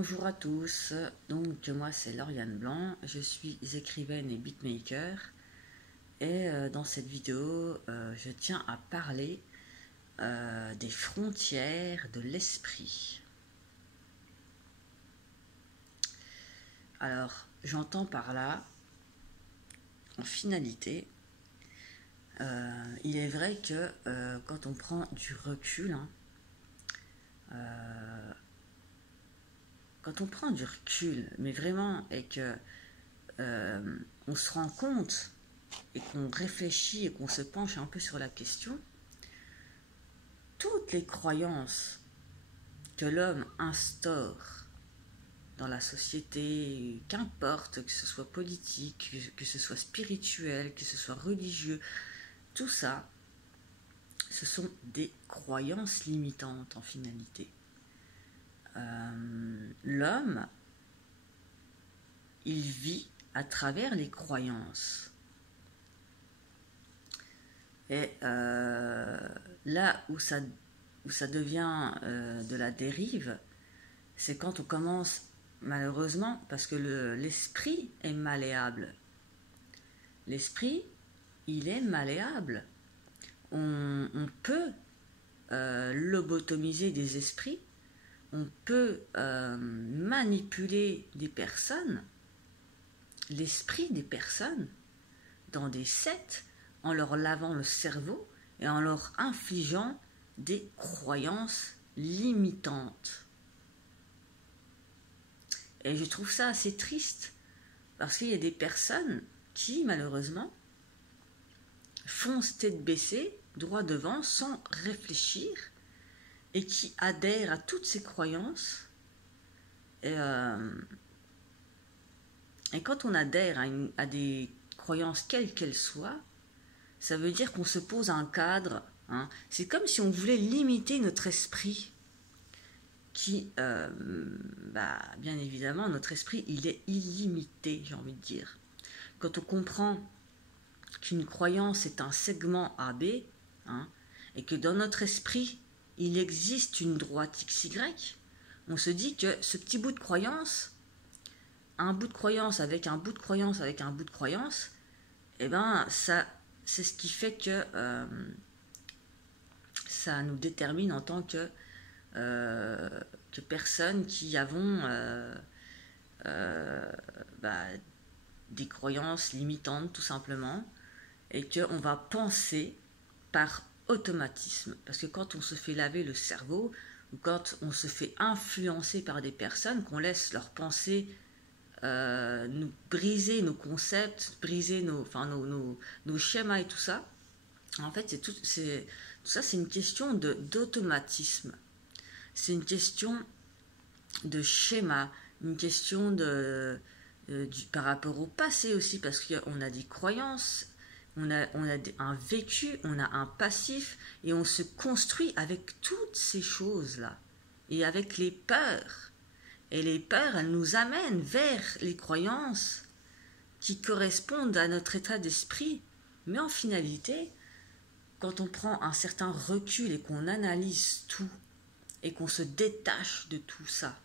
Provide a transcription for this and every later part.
Bonjour à tous, donc moi c'est Lauriane Blanc, je suis écrivaine et beatmaker et dans cette vidéo je tiens à parler des frontières de l'esprit. Alors j'entends par là, en finalité, il est vrai que quand on prend du recul, quand on prend du recul, mais vraiment, et que on se rend compte et qu'on réfléchit et qu'on se penche un peu sur la question, toutes les croyances que l'homme instaure dans la société, qu'importe, que ce soit politique, que ce soit spirituel, que ce soit religieux, tout ça, ce sont des croyances limitantes en finalité. L'homme, il vit à travers les croyances. Et là où ça devient de la dérive, c'est quand on commence, malheureusement, parce que l'esprit est malléable. L'esprit, il est malléable. On peut lobotomiser des esprits, on peut manipuler des personnes, l'esprit des personnes, dans des sectes, en leur lavant le cerveau et en leur infligeant des croyances limitantes. Et je trouve ça assez triste, parce qu'il y a des personnes qui, malheureusement, foncent tête baissée, droit devant, sans réfléchir, et qui adhèrent à toutes ces croyances. Et quand on adhère à des croyances quelles qu'elles soient, ça veut dire qu'on se pose un cadre. C'est comme si on voulait limiter notre esprit, qui, bien évidemment, notre esprit, il est illimité, j'ai envie de dire. Quand on comprend qu'une croyance est un segment AB, et que dans notre esprit, il existe une droite XY, on se dit que ce petit bout de croyance, un bout de croyance avec un bout de croyance avec un bout de croyance, ça, c'est ce qui fait que ça nous détermine en tant que personnes qui avons des croyances limitantes tout simplement, et qu'on va penser par automatisme. Parce que quand on se fait laver le cerveau, ou quand on se fait influencer par des personnes, qu'on laisse leurs pensées nous briser nos concepts, briser nos schémas et tout ça, en fait tout ça, c'est une question d'automatisme, c'est une question de schéma, une question par rapport au passé aussi, parce qu'on a des croyances, on a un vécu, on a un passif, et on se construit avec toutes ces choses-là, et avec les peurs. Et les peurs, elles nous amènent vers les croyances qui correspondent à notre état d'esprit. Mais en finalité, quand on prend un certain recul et qu'on analyse tout, et qu'on se détache de tout ça,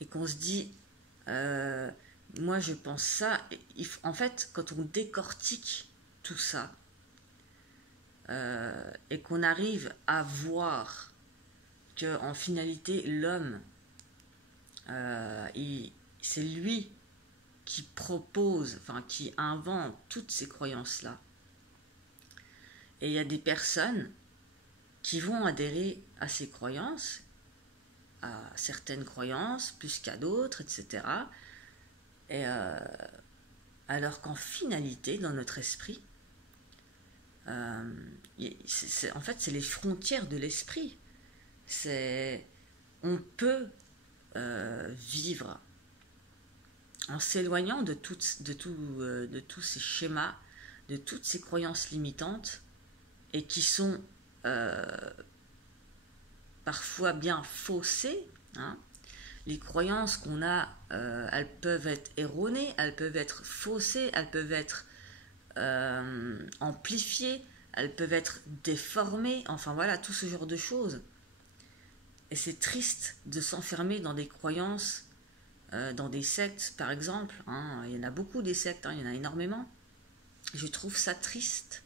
et qu'on se dit, moi je pense ça, en fait, quand on décortique tout ça, et qu'on arrive à voir que en finalité, l'homme, c'est lui qui propose, qui invente toutes ces croyances-là. Et il y a des personnes qui vont adhérer à ces croyances, à certaines croyances plus qu'à d'autres, etc. Et alors qu'en finalité, dans notre esprit, en fait, c'est les frontières de l'esprit. On peut vivre en s'éloignant de tous ces schémas, de toutes ces croyances limitantes, et qui sont parfois bien faussées. Les croyances qu'on a, elles peuvent être erronées, elles peuvent être faussées, elles peuvent être amplifiées, elles peuvent être déformées, enfin voilà, tout ce genre de choses. Et c'est triste de s'enfermer dans des croyances, dans des sectes par exemple. Hein. Il y en a beaucoup des sectes, hein, il y en a énormément. Je trouve ça triste.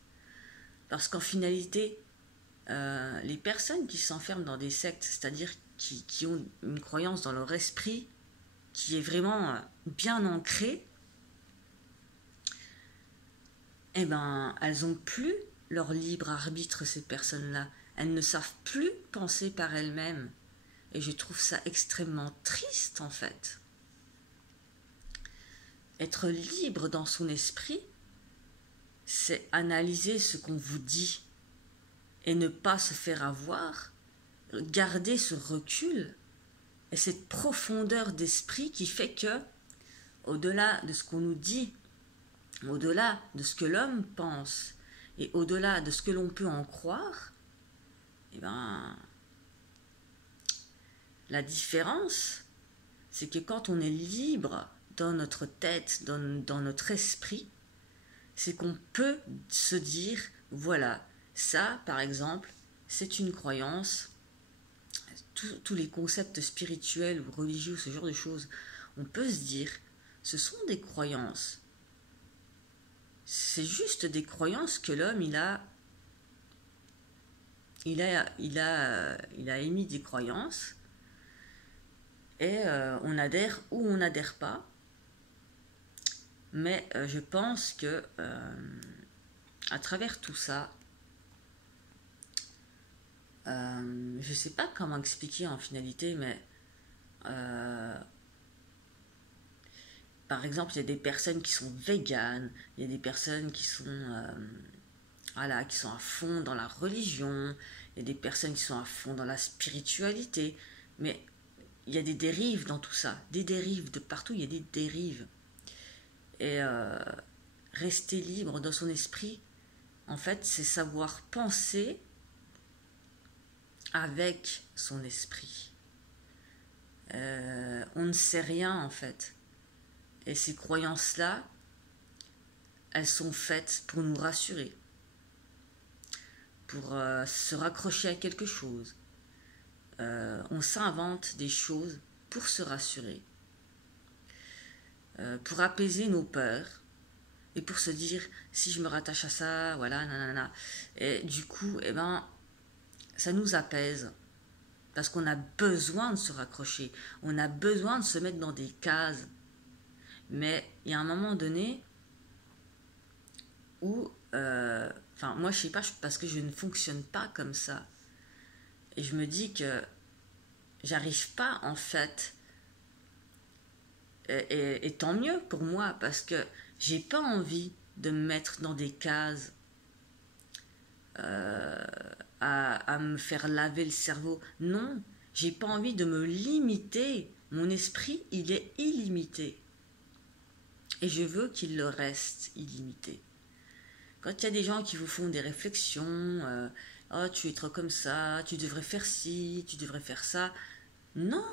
Parce qu'en finalité, les personnes qui s'enferment dans des sectes, c'est-à-dire qui ont une croyance dans leur esprit qui est vraiment bien ancrée, eh ben, elles n'ont plus leur libre arbitre, ces personnes-là. Elles ne savent plus penser par elles-mêmes. Et je trouve ça extrêmement triste, en fait. Être libre dans son esprit, c'est analyser ce qu'on vous dit et ne pas se faire avoir, garder ce recul et cette profondeur d'esprit qui fait que, au-delà de ce qu'on nous dit, au-delà de ce que l'homme pense et au-delà de ce que l'on peut en croire, eh ben, la différence, c'est que quand on est libre dans notre tête, dans notre esprit, c'est qu'on peut se dire, voilà, ça, par exemple, c'est une croyance. Tous les concepts spirituels ou religieux, ce genre de choses, on peut se dire, ce sont des croyances. C'est juste des croyances que l'homme, il a émis des croyances et on adhère ou on n'adhère pas. Mais je pense que à travers tout ça, je ne sais pas comment expliquer en finalité, mais par exemple, il y a des personnes qui sont véganes, il y a des personnes qui sont qui sont à fond dans la religion, il y a des personnes qui sont à fond dans la spiritualité, mais il y a des dérives dans tout ça, des dérives de partout, il y a des dérives. Et rester libre dans son esprit, en fait, c'est savoir penser avec son esprit. On ne sait rien, en fait. Et ces croyances-là, elles sont faites pour nous rassurer, pour se raccrocher à quelque chose. On s'invente des choses pour se rassurer, pour apaiser nos peurs et pour se dire si je me rattache à ça, voilà, nanana. Et du coup, eh ben, ça nous apaise parce qu'on a besoin de se raccrocher, on a besoin de se mettre dans des cases. Mais il y a un moment donné où, moi je sais pas, parce que je ne fonctionne pas comme ça. Et je me dis que j'arrive pas en fait, et tant mieux pour moi, parce que j'ai pas envie de me mettre dans des cases, à me faire laver le cerveau. Non, j'ai pas envie de me limiter. Mon esprit, il est illimité. Et je veux qu'il le reste illimité. Quand il y a des gens qui vous font des réflexions, oh, tu es trop comme ça, tu devrais faire ci, tu devrais faire ça. Non,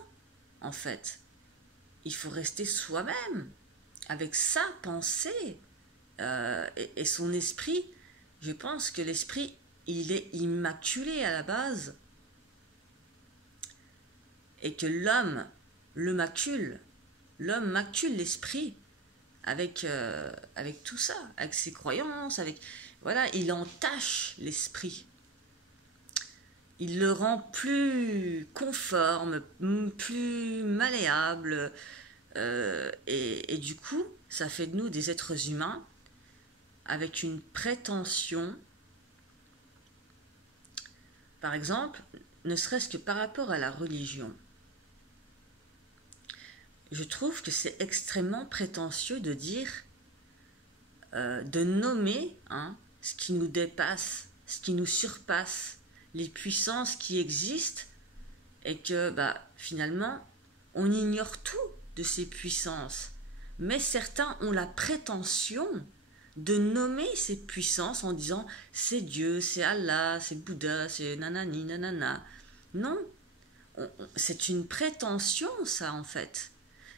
en fait, il faut rester soi-même, avec sa pensée et son esprit. Je pense que l'esprit, il est immaculé à la base. Et que l'homme le macule. L'homme macule l'esprit avec tout ça, avec ses croyances, voilà, il entache l'esprit. Il le rend plus conforme, plus malléable, et du coup, ça fait de nous des êtres humains avec une prétention. Par exemple, ne serait-ce que par rapport à la religion. Je trouve que c'est extrêmement prétentieux de dire, de nommer ce qui nous dépasse, ce qui nous surpasse, les puissances qui existent, et que finalement, on ignore tout de ces puissances. Mais certains ont la prétention de nommer ces puissances en disant c'est Dieu, c'est Allah, c'est Bouddha, c'est nanani, nanana. Non, c'est une prétention, ça, en fait.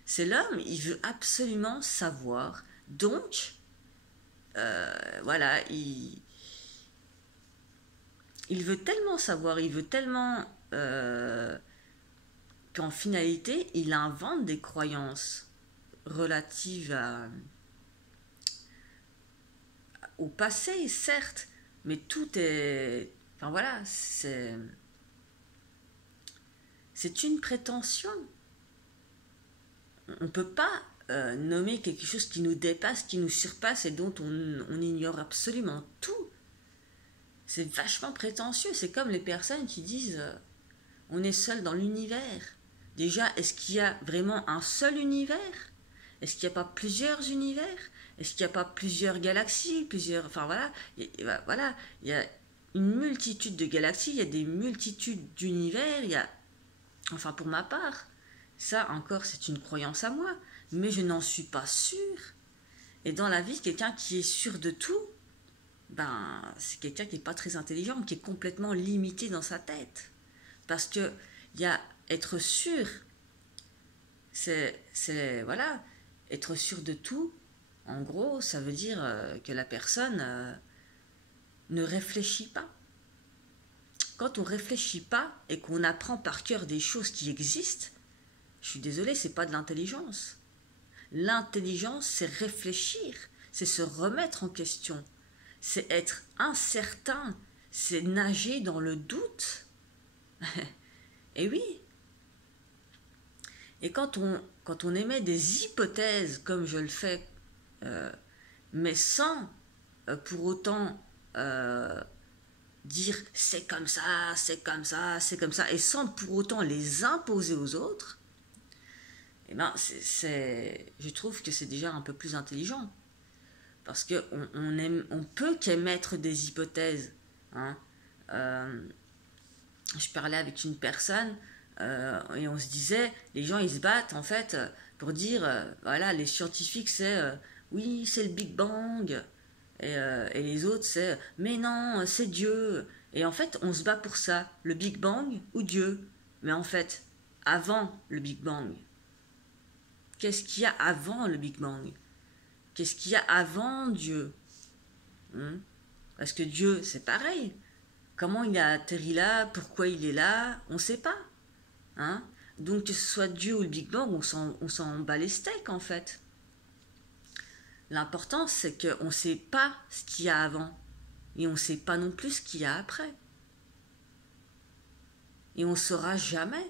C'est l'homme, il veut absolument savoir. Donc, voilà, il veut tellement savoir, il veut tellement qu'en finalité, il invente des croyances relatives au passé, certes, mais tout est... Enfin voilà, c'est une prétention. On ne peut pas nommer quelque chose qui nous dépasse, qui nous surpasse et dont on ignore absolument tout. C'est vachement prétentieux. C'est comme les personnes qui disent on est seul dans l'univers. Déjà, est-ce qu'il y a vraiment un seul univers? Est-ce qu'il n'y a pas plusieurs univers? Est-ce qu'il n'y a pas plusieurs galaxies? Enfin voilà, voilà, il y a une multitude de galaxies, il y a des multitudes d'univers, il y a... Enfin pour ma part, ça encore c'est une croyance à moi, mais je n'en suis pas sûre. Et dans la vie, quelqu'un qui est sûr de tout, ben c'est quelqu'un qui n'est pas très intelligent, qui est complètement limité dans sa tête. Parce que il y a être sûr, c'est voilà, être sûr de tout. En gros, ça veut dire que la personne ne réfléchit pas. Quand on réfléchit pas et qu'on apprend par cœur des choses qui existent, je suis désolée, c'est pas de l'intelligence. L'intelligence, c'est réfléchir, c'est se remettre en question, c'est être incertain, c'est nager dans le doute. Et oui. Et quand on émet des hypothèses, comme je le fais, mais sans pour autant dire c'est comme ça, c'est comme ça, c'est comme ça, et sans pour autant les imposer aux autres, eh ben je trouve que c'est déjà un peu plus intelligent. Parce qu'on peut qu'émettre des hypothèses. Hein. Je parlais avec une personne et on se disait, les gens ils se battent en fait pour dire, voilà, les scientifiques c'est, oui c'est le Big Bang, et les autres c'est, mais non c'est Dieu. Et en fait on se bat pour ça, le Big Bang ou Dieu. Mais en fait, avant le Big Bang, qu'est-ce qu'il y a avant le Big Bang? Qu'est-ce qu'il y a avant Dieu? Parce que Dieu, c'est pareil. Comment il a atterri là? Pourquoi il est là? On ne sait pas. Hein? Donc que ce soit Dieu ou le Big Bang, on s'en bat les steaks en fait. L'important, c'est qu'on ne sait pas ce qu'il y a avant. Et on ne sait pas non plus ce qu'il y a après. Et on ne saura jamais.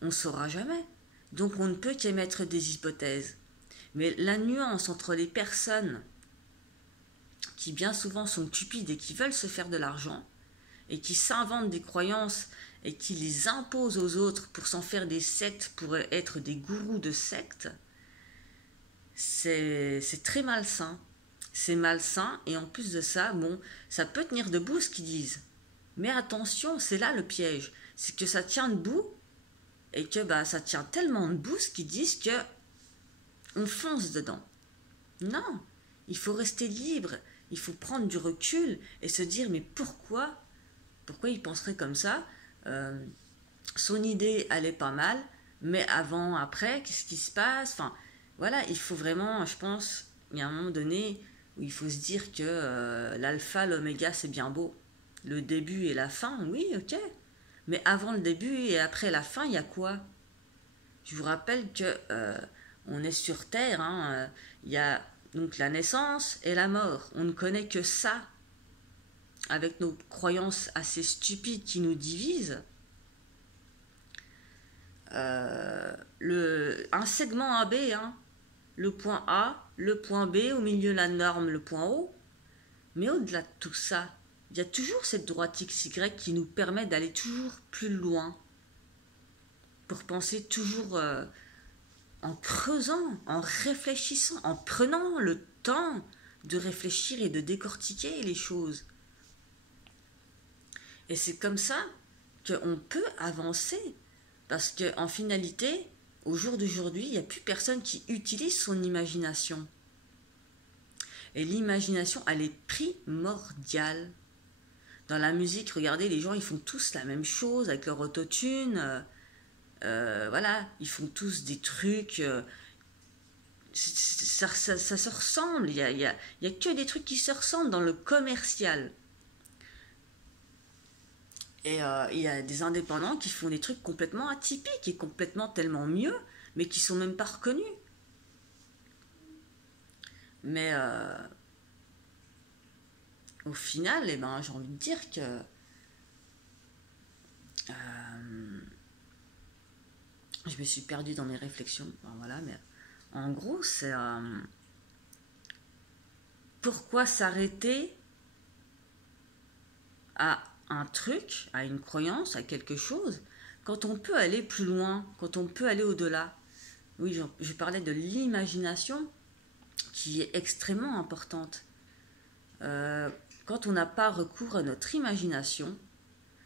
On ne saura jamais. Donc on ne peut qu'émettre des hypothèses. Mais la nuance entre les personnes qui bien souvent sont stupides et qui veulent se faire de l'argent et qui s'inventent des croyances et qui les imposent aux autres pour s'en faire des sectes, pour être des gourous de sectes, c'est très malsain. C'est malsain et en plus de ça, bon, ça peut tenir debout ce qu'ils disent. Mais attention, c'est là le piège. C'est que ça tient debout et que ça tient tellement debout ce qu'ils disent que on fonce dedans. Non, il faut rester libre, il faut prendre du recul et se dire mais pourquoi il penserait comme ça? Son idée elle est pas mal, mais avant, après, qu'est-ce qui se passe? Enfin, voilà, il faut vraiment, je pense, il y a un moment donné où il faut se dire que l'alpha, l'oméga c'est bien beau. Le début et la fin, oui, ok. Mais avant le début et après la fin, il y a quoi? Je vous rappelle que on est sur Terre, hein, y a donc la naissance et la mort. On ne connaît que ça, avec nos croyances assez stupides qui nous divisent. Un segment AB, hein, le point A, le point B, au milieu la norme, le point O. Mais au-delà de tout ça, il y a toujours cette droite XY qui nous permet d'aller toujours plus loin, pour penser toujours... en creusant, en réfléchissant, en prenant le temps de réfléchir et de décortiquer les choses. Et c'est comme ça qu'on peut avancer. Parce qu'en finalité, au jour d'aujourd'hui, il n'y a plus personne qui utilise son imagination. Et l'imagination, elle est primordiale. Dans la musique, regardez, les gens, ils font tous la même chose avec leur autotune. Voilà, ils font tous des trucs, ça se ressemble, il y a que des trucs qui se ressemblent dans le commercial. Et il y a des indépendants qui font des trucs complètement atypiques et complètement tellement mieux, mais qui sont même pas reconnus. Mais au final, eh ben, j'ai envie de dire que je me suis perdue dans mes réflexions. Enfin, voilà, mais en gros, c'est pourquoi s'arrêter à un truc, à une croyance, à quelque chose, quand on peut aller plus loin, quand on peut aller au-delà. Oui, je parlais de l'imagination qui est extrêmement importante. Quand on n'a pas recours à notre imagination,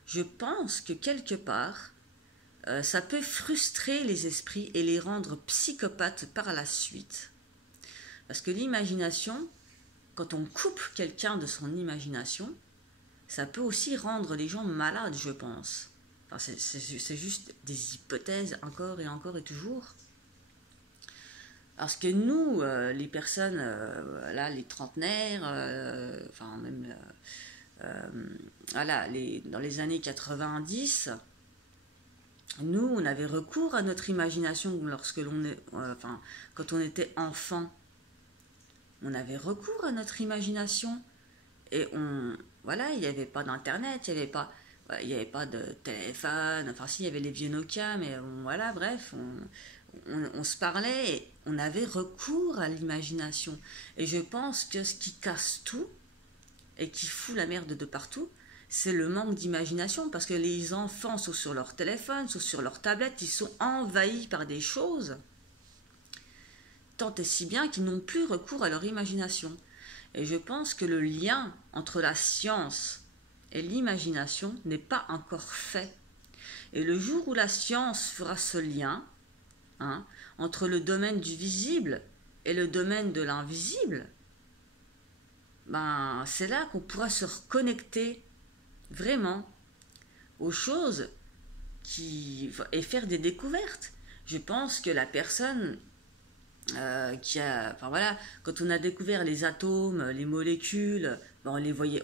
je pense que quelque part, ça peut frustrer les esprits et les rendre psychopathes par la suite. Parce que l'imagination, quand on coupe quelqu'un de son imagination, ça peut aussi rendre les gens malades, je pense. Enfin, c'est juste des hypothèses encore et toujours. Parce que nous, les personnes, là, les trentenaires, enfin même, voilà, dans les années 90, nous, on avait recours à notre imagination lorsque l'on est, enfin, quand on était enfant, on avait recours à notre imagination et voilà, il n'y avait pas d'internet, il n'y avait pas de téléphone, enfin si, il y avait les vieux Nokia, mais voilà, bref, on se parlait et on avait recours à l'imagination. Et je pense que ce qui casse tout et qui fout la merde de partout, c'est le manque d'imagination, parce que les enfants sont sur leur téléphone, sont sur leur tablette, ils sont envahis par des choses, tant et si bien qu'ils n'ont plus recours à leur imagination. Et je pense que le lien entre la science et l'imagination n'est pas encore fait. Et le jour où la science fera ce lien, entre le domaine du visible et le domaine de l'invisible, ben, c'est là qu'on pourra se reconnecter vraiment aux choses et faire des découvertes. Je pense que la personne enfin voilà, quand on a découvert les atomes, les molécules, ben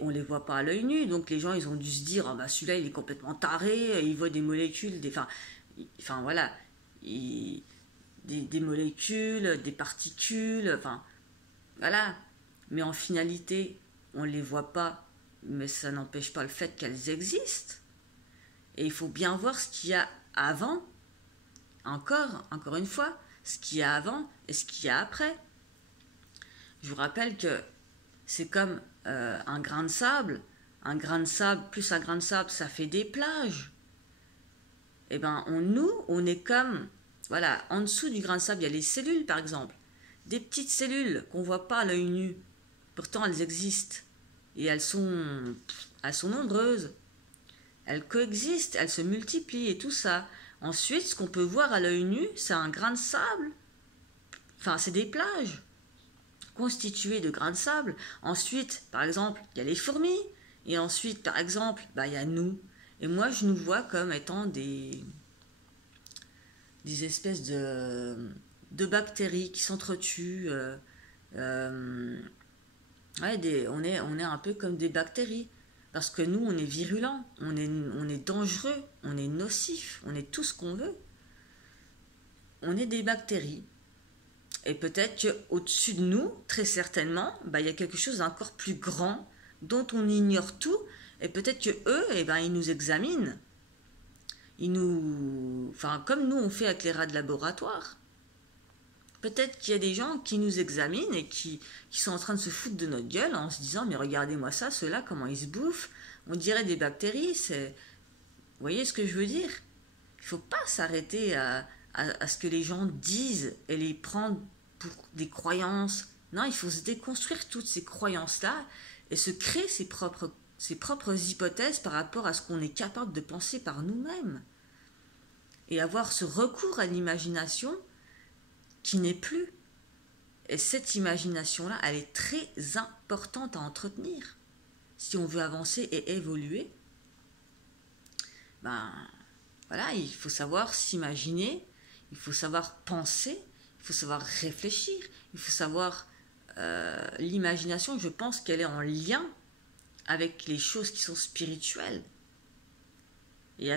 on les voit pas à l'œil nu, donc les gens ils ont dû se dire, bah celui-là il est complètement taré, il voit des molécules, enfin voilà, des molécules, des particules, enfin voilà, mais en finalité on les voit pas, mais ça n'empêche pas le fait qu'elles existent, et il faut bien voir ce qu'il y a avant, encore une fois, ce qu'il y a avant et ce qu'il y a après. Je vous rappelle que c'est comme un grain de sable. Un grain de sable plus un grain de sable, ça fait des plages. Et ben on est comme, voilà, en dessous du grain de sable, il y a les cellules par exemple. Des petites cellules qu'on ne voit pas à l'œil nu. Pourtant elles existent. Et elles sont nombreuses. Elles coexistent, elles se multiplient et tout ça. Ensuite, ce qu'on peut voir à l'œil nu, c'est un grain de sable. Enfin, c'est des plages constituées de grains de sable. Ensuite, par exemple, il y a les fourmis. Et ensuite, par exemple, il y a nous. Et moi, je nous vois comme étant des espèces de bactéries qui s'entretuent. Ouais, on est un peu comme des bactéries. Parce que nous, on est virulents, on est dangereux, on est nocif, on est tout ce qu'on veut. On est des bactéries. Et peut-être qu'au-dessus de nous, très certainement, il y a quelque chose d'encore plus grand dont on ignore tout. Et peut-être qu'eux, ils nous examinent. Enfin, comme nous, on fait avec les rats de laboratoire. Peut-être qu'il y a des gens qui nous examinent et qui sont en train de se foutre de notre gueule en se disant, mais regardez-moi ça, ceux-là, comment ils se bouffent. On dirait des bactéries. Vous voyez ce que je veux dire? Il ne faut pas s'arrêter à ce que les gens disent et les prendre pour des croyances. Non, il faut se déconstruire toutes ces croyances-là et se créer ses propres hypothèses par rapport à ce qu'on est capable de penser par nous-mêmes. Et avoir ce recours à l'imagination qui n'est plus. Et cette imagination-là, elle est très importante à entretenir. Si on veut avancer et évoluer, voilà, il faut savoir s'imaginer, il faut savoir penser, il faut savoir réfléchir, il faut savoir... l'imagination, je pense qu'elle est en lien avec les choses qui sont spirituelles. et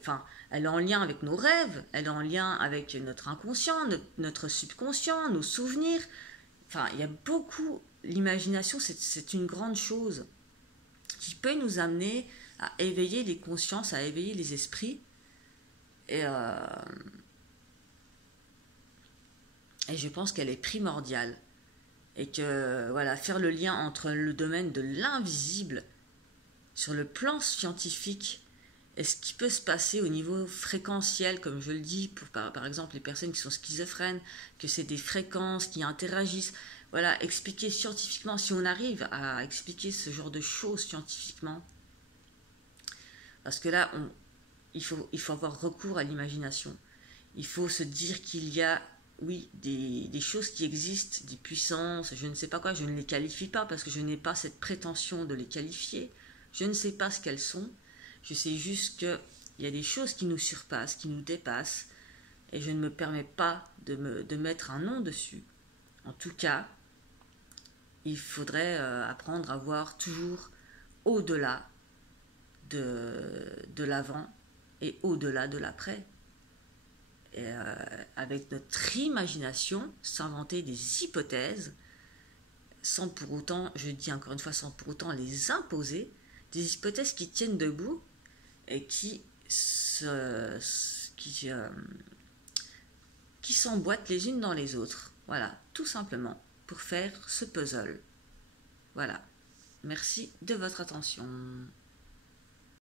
enfin, elle est en lien avec nos rêves, elle est en lien avec notre inconscient, notre subconscient, nos souvenirs. Enfin, il y a beaucoup. L'imagination, c'est une grande chose qui peut nous amener à éveiller les consciences, à éveiller les esprits. Et, et je pense qu'elle est primordiale. Et que, voilà, faire le lien entre le domaine de l'invisible sur le plan scientifique et ce qui peut se passer au niveau fréquentiel, comme je le dis, pour par exemple les personnes qui sont schizophrènes, que c'est des fréquences qui interagissent. Voilà, expliquer scientifiquement, si on arrive à expliquer ce genre de choses scientifiquement, parce que là, il faut avoir recours à l'imagination. Il faut se dire qu'il y a, oui, des choses qui existent, des puissances, je ne sais pas quoi, je ne les qualifie pas parce que je n'ai pas cette prétention de les qualifier. Je ne sais pas ce qu'elles sont. Je sais juste qu'il y a des choses qui nous surpassent, qui nous dépassent, et je ne me permets pas de mettre un nom dessus. En tout cas, il faudrait apprendre à voir toujours au-delà de l'avant et au-delà de l'après. Et avec notre imagination, s'inventer des hypothèses, sans pour autant, je dis encore une fois, sans pour autant les imposer, des hypothèses qui tiennent debout et qui s'emboîtent les unes dans les autres. Voilà, tout simplement, pour faire ce puzzle. Voilà. Merci de votre attention.